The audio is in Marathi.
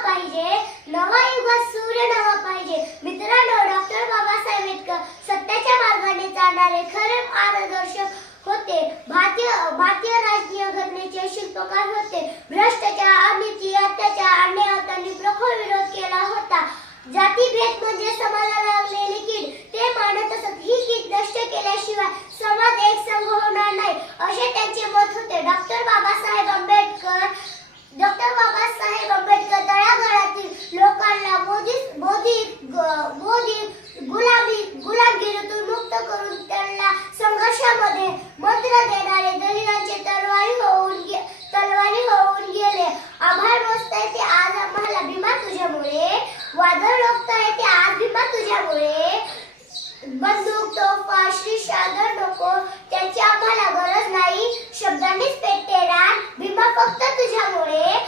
पाहिजे नवा युगात सूर्य नवा पाहिजे. मित्रांनो डॉक्टर बाबासाहेब आंबेडकर सत्याच्या मार्गाने चालणारे खरे मार्गदर्शक होते. भारतीय भारतीय राजकीय घटनेचे शिल्पकार होते. भ्रष्टाचार अनिती अत्याचार अन्याय प्रखर विरोध केला होता. जातीभेद म्हणजे समाजाला बोली गुलाबी गुलाबगिरीतून मुक्त करून त्यांना संघर्षामध्ये मंत्र देणारे दलितांचे तलवारी होऊन तलवारी होऊन गेले. आभार मस्त येते आज आम्हाला भीमा तुझ्यामुळे. वादळ रोखता येते आज भीमा तुझ्यामुळे. बंदूक तोफा श्री सागर नको त्याची आम्हाला गरज नाही. शब्दांनीच पेटते रान भीमा फक्त तुझ्यामुळे.